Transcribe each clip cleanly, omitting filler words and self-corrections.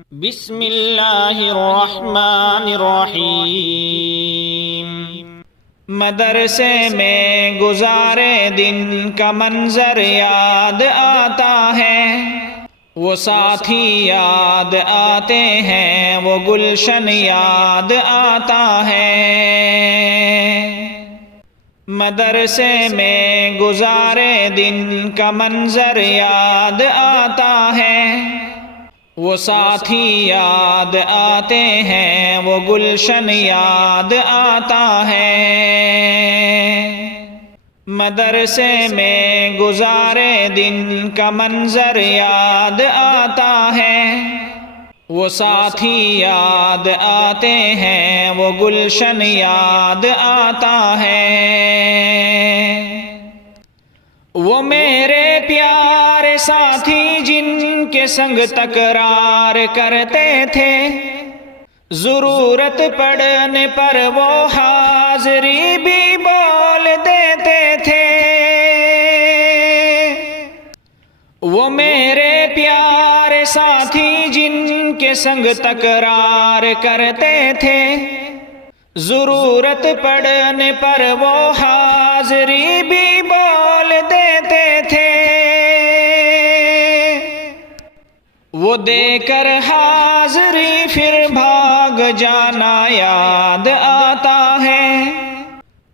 بسم اللہ الرحمن الرحیم۔ مدرسے میں گزارے دن کا منظر یاد آتا ہے، وہ ساتھی یاد آتے ہیں، وہ گلشن یاد آتا ہے۔ مدرسے میں گزارے دن کا منظر یاد آتا ہے، وہ ساتھی یاد آتے ہیں، وہ گلشن یاد آتا ہے۔ مدرسے میں گزارے دن کا منظر یاد آتا ہے، وہ ساتھی یاد آتے ہیں، وہ گلشن یاد آتا ہے۔ وہ میرے پیارے ساتھی جن کے سنگ تکرار کرتے تھے، ضرورت پڑنے پر وہ حاضری بھی بول دیتے تھے۔ وہ میرے پیارے ساتھی جن کے سنگ تکرار کرتے تھے، ضرورت پڑنے پر وہ حاضری بھی بول دیتے تھے۔ وہ دے کر حاضری پھر بھاگ جانا یاد آتا ہے۔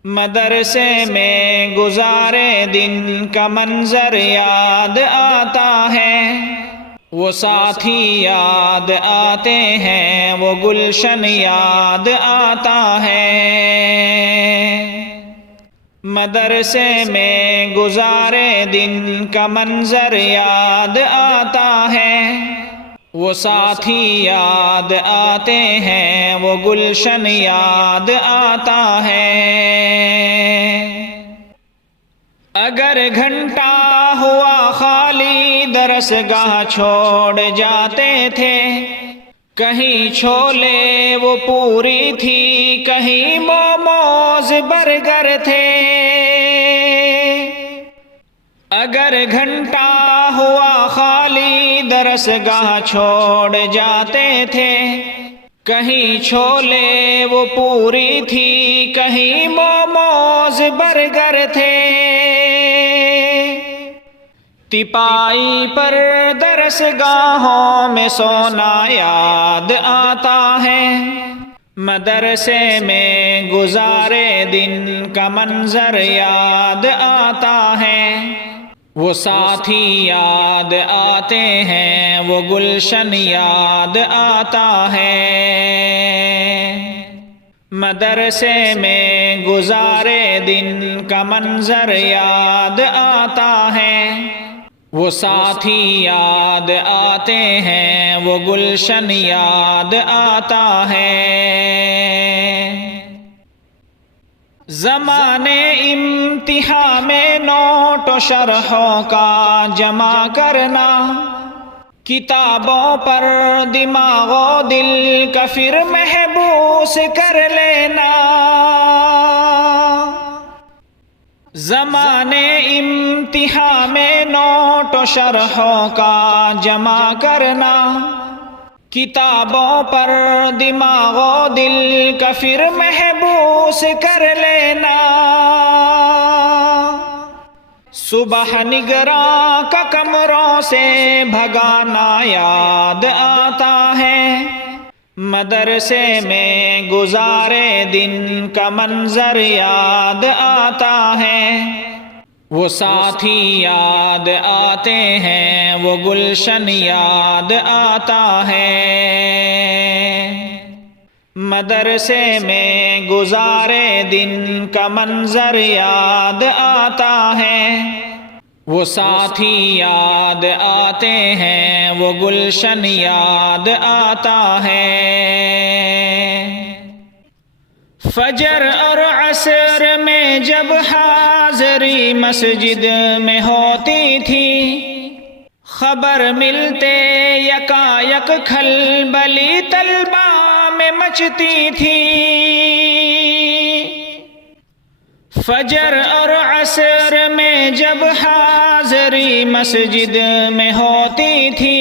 مدرسے میں گزارے دن کا منظر یاد آتا ہے، وہ ساتھی یاد آتے ہیں، وہ گلشن یاد آتا ہے۔ مدرسے میں گزارے دن کا منظر یاد آتا ہے، وہ ساتھی یاد آتے ہیں، وہ گلشن یاد آتا ہے۔ اگر گھنٹہ ہوا خالی درسگاہ چھوڑ جاتے تھے، کہیں چھولے وہ پوری تھی، کہیں موموز برگر تھے۔ اگر گھنٹہ ہوا خالی درسگاہ چھوڑ جاتے تھے، کہیں چھولے وہ پوری تھی، کہیں موموز برگر تھے۔ تپائی پر درسگاہوں میں سونا یاد آتا ہے، مدرسے میں گزارے دن کا منظر یاد آتا ہے، وہ ساتھی یاد آتے ہیں، وہ گلشن یاد آتا ہے۔ مدرسے میں گزارے دن کا منظر یاد آتا ہے، وہ ساتھی یاد آتے ہیں، وہ گلشن یاد آتا ہے۔ زمانے امتحان میں نوٹ و شرحوں کا جمع کرنا، کتابوں پر دماغ و دل کا پھر محبوس کر لینا۔ زمانے امتحان میں نوٹ و شرحوں کا جمع کرنا، کتابوں پر دماغ و دل کا پھر محبوس کر لینا۔ صبح نگراں کا کمروں سے بھگانا یاد آتا ہے، مدرسے میں گزارے دن کا منظر یاد آتا ہے، وہ ساتھی یاد آتے ہیں، وہ گلشن یاد آتا ہے۔ مدرسے میں گزارے دن کا منظر یاد آتا ہے، وہ ساتھی یاد آتے ہیں، وہ گلشن یاد آتا ہے۔ فجر اور عصر میں جب حاضری مسجد میں ہوتی تھی، خبر ملتے یکایک کھلبلی طلبہ میں مچتی تھی۔ فجر اور عصر میں جب حاضری مسجد میں ہوتی تھی،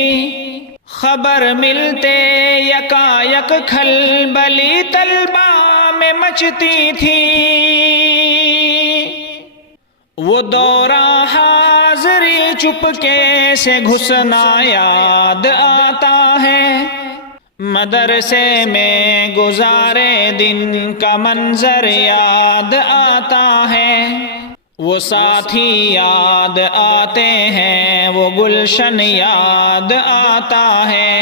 خبر ملتے یکایک کھلبلی طلبہ میں مچتی تھی، وہ دورہ حاضری چپکے سے گھسنا یاد آتا ہے، مدرسے میں گزارے دن کا منظر یاد آتا ہے، وہ ساتھی یاد آتے ہیں، وہ گلشن یاد آتا ہے،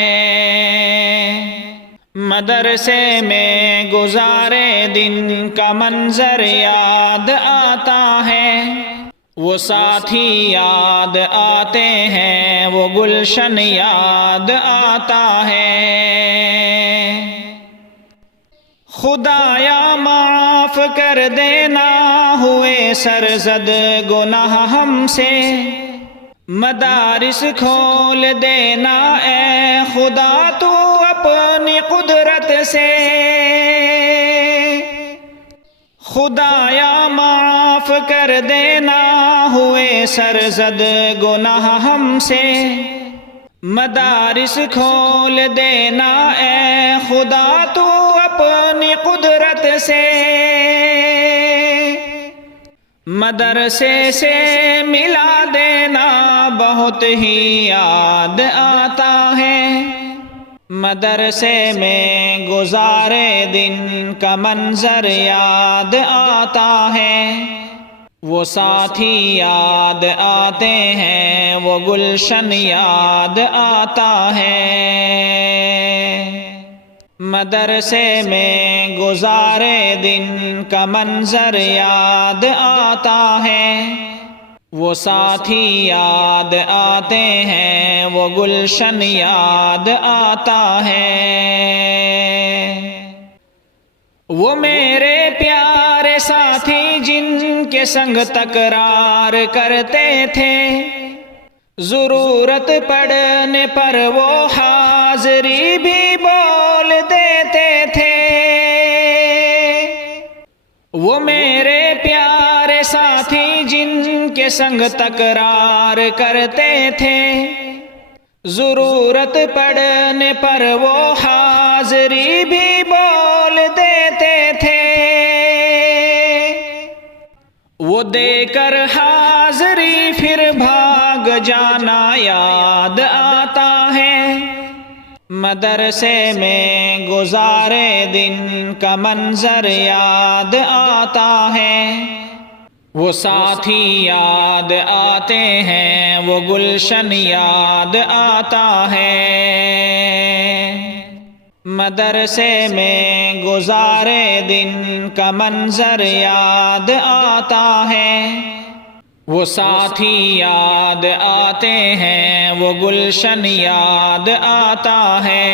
مدرسے میں گزارے دن کا منظر یاد آتا ہے، وہ ساتھی یاد آتے ہیں، وہ گلشن یاد آتا ہے۔ خدایا معاف کر دینا ہوئے سرزد گناہ ہم سے، مدارس کھول دینا اے خدا تو اپنی قدرت سے، خدایا معاف کر دینا ہوئے سرزد گناہ ہم سے، مدارس کھول دینا اے خدا تو اپنی قدرت سے، مدرسے سے ملا دینا بہت ہی یاد آتا ہے، مدرسے میں گزارے دن کا منظر یاد آتا ہے، وہ ساتھی یاد آتے ہیں، وہ گلشن یاد آتا ہے، مدرسے میں گزارے دن کا منظر یاد آتا ہے، وہ ساتھی یاد آتے ہیں، وہ گلشن یاد آتا ہے، وہ میرے پیارے ساتھی جن کے سنگ تکرار کرتے تھے، ضرورت پڑنے پر وہ حاضری بھی بول دیتے تھے، وہ میرے پیارے ساتھی جن کے سنگ تکرار کرتے تھے، ضرورت پڑنے پر وہ حاضری بھی بول دیتے تھے، وہ دے کر حاضری پھر بھاگ جانا یاد آتا ہے، مدرسے میں گزارے دن کا منظر یاد آتا ہے، وہ ساتھی یاد آتے ہیں، وہ گلشن یاد آتا ہے، مدرسے میں گزارے دن کا منظر یاد آتا ہے، وہ ساتھی یاد آتے ہیں، وہ گلشن یاد آتا ہے۔